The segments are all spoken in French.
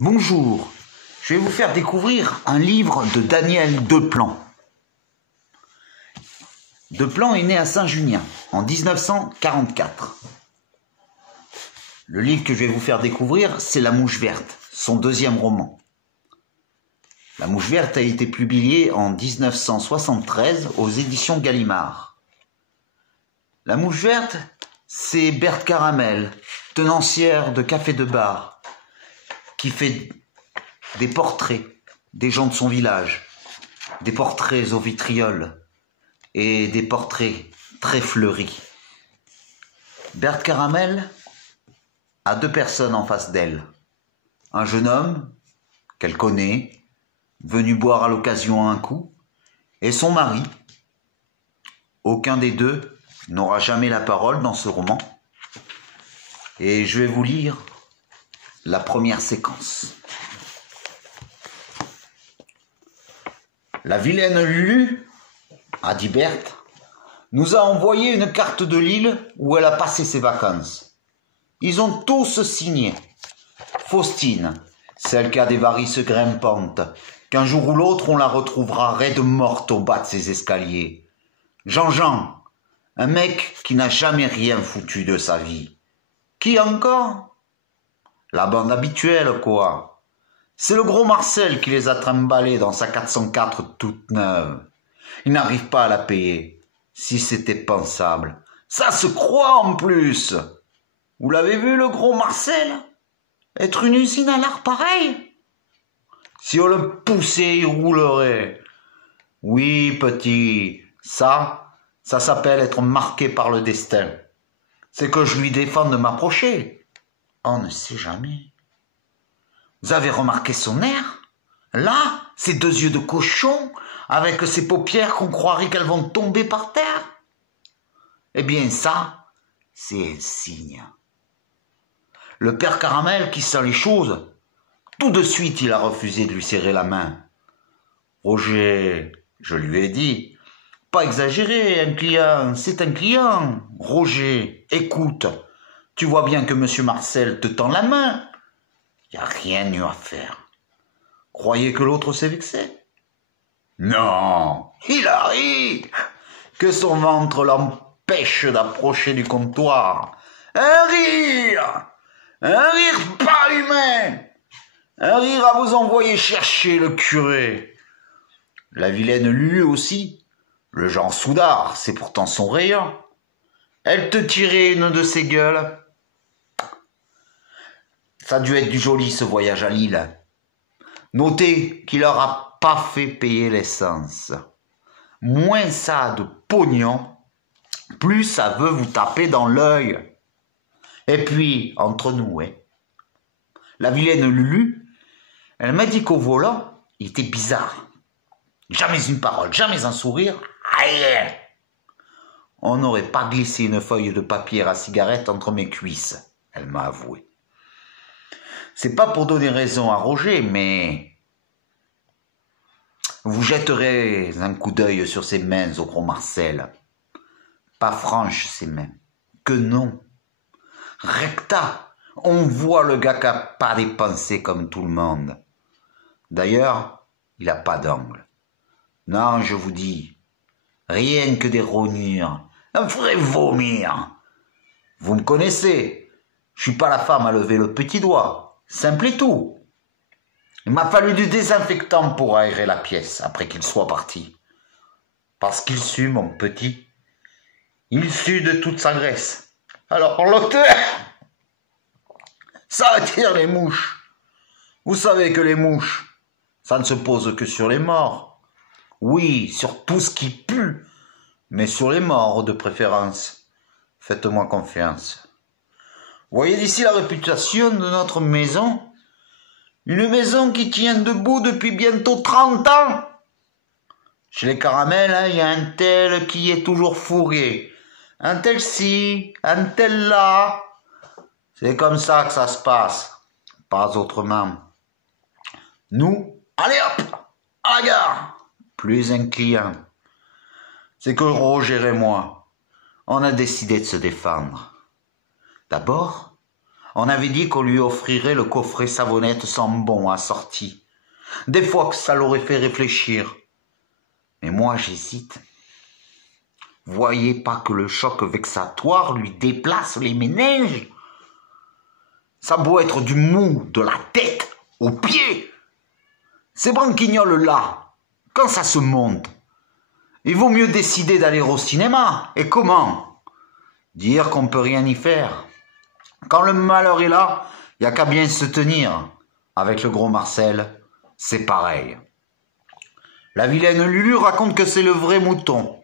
Bonjour, je vais vous faire découvrir un livre de Daniel Deplan. Deplan est né à Saint-Junien en 1944. Le livre que je vais vous faire découvrir, c'est La Mouche Verte, son deuxième roman. La Mouche Verte a été publié en 1973 aux éditions Gallimard. La Mouche Verte, c'est Berthe Caramel, tenancière de café de bar, qui fait des portraits des gens de son village, des portraits au vitriol et des portraits très fleuris. Berthe Caramel a deux personnes en face d'elle. Un jeune homme qu'elle connaît, venu boire à l'occasion un coup, et son mari. Aucun des deux n'aura jamais la parole dans ce roman. Et je vais vous lire la première séquence. La vilaine Lulu, a dit Berthe, nous a envoyé une carte de l'île où elle a passé ses vacances. Ils ont tous signé. Faustine, celle qui a des varices grimpantes, qu'un jour ou l'autre on la retrouvera raide morte au bas de ses escaliers. Jean-Jean, un mec qui n'a jamais rien foutu de sa vie. Qui encore? La bande habituelle, quoi. C'est le gros Marcel qui les a trimballés dans sa 404 toute neuve. Il n'arrive pas à la payer. Si c'était pensable. Ça se croit en plus. Vous l'avez vu, le gros Marcel? Être une usine à l'art pareil? Si on le poussait, il roulerait. Oui, petit, ça s'appelle être marqué par le destin. C'est que je lui défends de m'approcher. On ne sait jamais. Vous avez remarqué son air? Là, ses deux yeux de cochon, avec ses paupières qu'on croirait qu'elles vont tomber par terre. Eh bien ça, c'est un signe. Le père Caramel qui sent les choses, tout de suite il a refusé de lui serrer la main. Roger, je lui ai dit, pas exagérer, un client, c'est un client. Roger, écoute, tu vois bien que monsieur Marcel te tend la main. Il n'y a rien eu à faire. Croyez que l'autre s'est vexé? Non, il a ri. Que son ventre l'empêche d'approcher du comptoir. Un rire pas humain. Un rire à vous envoyer chercher le curé. La vilaine Lulu aussi, le genre soudard, c'est pourtant son rayon. Elle te tirait une de ses gueules. Ça a dû être du joli ce voyage à Lille. Notez qu'il leur a pas fait payer l'essence. Moins ça a de pognon, plus ça veut vous taper dans l'œil. Et puis, entre nous, la vilaine Lulu, elle m'a dit qu'au volant, il était bizarre. Jamais une parole, jamais un sourire. Aïe! On n'aurait pas glissé une feuille de papier à cigarette entre mes cuisses, elle m'a avoué. C'est pas pour donner raison à Roger, mais vous jetterez un coup d'œil sur ses mains au gros Marcel. Pas franches ses mains, que non. Recta, on voit le gars qui n'a pas des pensées comme tout le monde. D'ailleurs, il a pas d'angle. Non, je vous dis, rien que des rognures, un vrai vomir. Vous me connaissez, je suis pas la femme à lever le petit doigt. Simple et tout. Il m'a fallu du désinfectant pour aérer la pièce après qu'il soit parti. Parce qu'il sue, mon petit. Il sue de toute sa graisse. Alors l'auteur, ça attire les mouches. Vous savez que les mouches, ça ne se pose que sur les morts. Oui, sur tout ce qui pue, mais sur les morts de préférence. Faites-moi confiance. Voyez d'ici la réputation de notre maison. Une maison qui tient debout depuis bientôt 30 ans. Chez les Caramels, il y a un tel qui est toujours fourré. Un tel ci, un tel là. C'est comme ça que ça se passe. Pas autrement. Nous, allez hop, à la gare. Plus un client. C'est que Roger et moi, on a décidé de se défendre. D'abord, On avait dit qu'on lui offrirait le coffret savonnette sans bon assorti. Des fois que ça l'aurait fait réfléchir. Mais moi, j'hésite. Voyez pas que le choc vexatoire lui déplace les méninges? Ça a beau être du mou de la tête aux pieds. Ces branquignoles-là, quand ça se monte, il vaut mieux décider d'aller au cinéma. Et comment? Dire qu'on peut rien y faire. Quand le malheur est là, il n'y a qu'à bien se tenir. Avec le gros Marcel, c'est pareil. La vilaine Lulu raconte que c'est le vrai mouton.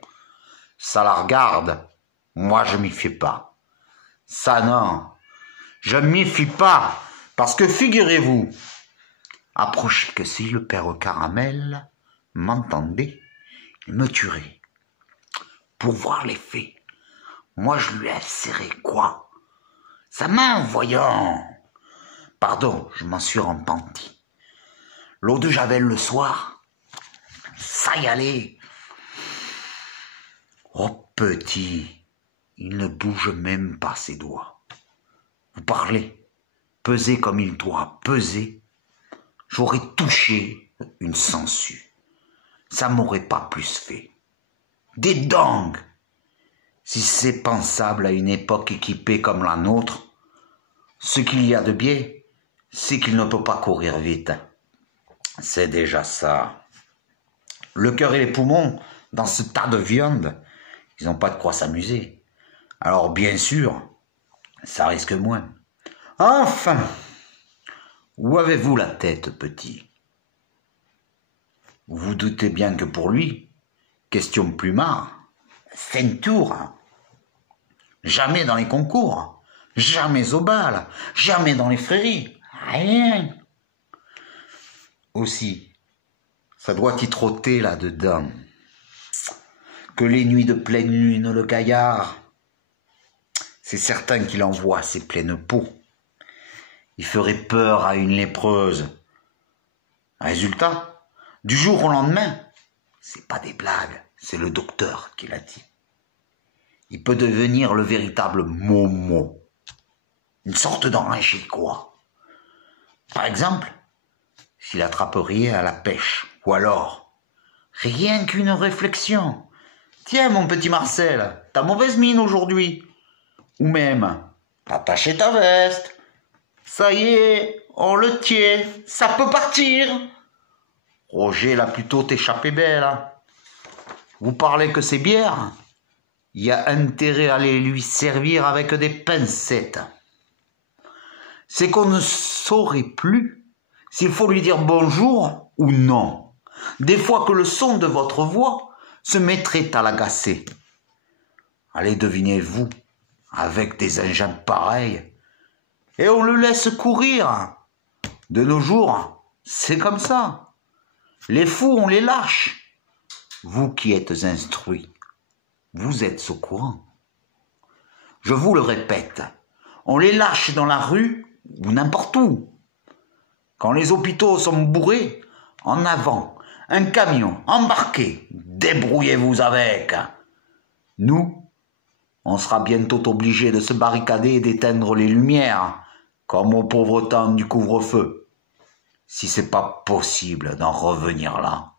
Ça la regarde. Moi, je m'y fie pas. Ça, non. Je m'y fie pas. Parce que figurez-vous, approchez que si le père Caramel m'entendait, il me tuerait. Pour voir les faits, moi, je lui ai serré quoi? Sa main, voyons. Pardon, je m'en suis repenti. L'eau de Javel le soir, ça y allait. Oh petit, il ne bouge même pas ses doigts. Vous parlez, pesez comme il doit peser. J'aurais touché une sangsue. Ça m'aurait pas plus fait. Des dingues! Si c'est pensable à une époque équipée comme la nôtre, ce qu'il y a de bien, c'est qu'il ne peut pas courir vite. C'est déjà ça. Le cœur et les poumons, dans ce tas de viande, ils n'ont pas de quoi s'amuser. Alors bien sûr, ça risque moins. Enfin, où avez-vous la tête, petit? Vous vous doutez bien que pour lui, question plumard, ceinture. Jamais dans les concours, jamais au bal, jamais dans les frairies, rien. Aussi, ça doit y trotter là-dedans. Que les nuits de pleine lune, le gaillard, c'est certain qu'il envoie ses pleines peaux. Il ferait peur à une lépreuse. Résultat, du jour au lendemain, c'est pas des blagues, c'est le docteur qui l'a dit. Il peut devenir le véritable Momo. Une sorte d'enragé, quoi. Par exemple, s'il attraperait à la pêche, ou alors, rien qu'une réflexion. Tiens, mon petit Marcel, t'as mauvaise mine aujourd'hui. Ou même, attachez ta veste. Ça y est, on le tient, ça peut partir. Roger l'a plutôt échappé belle. Vous parlez que c'est bière? Il y a intérêt à les lui servir avec des pincettes. C'est qu'on ne saurait plus s'il faut lui dire bonjour ou non. Des fois que le son de votre voix se mettrait à l'agacer. Allez, devinez-vous, avec des engins pareils, et on le laisse courir. De nos jours, c'est comme ça. Les fous, on les lâche. Vous qui êtes instruits, vous êtes au courant. Je vous le répète, on les lâche dans la rue ou n'importe où. Quand les hôpitaux sont bourrés, en avant, un camion, embarqué, débrouillez-vous avec. Nous, on sera bientôt obligés de se barricader et d'éteindre les lumières, comme au pauvre temps du couvre-feu, si c'est pas possible d'en revenir là.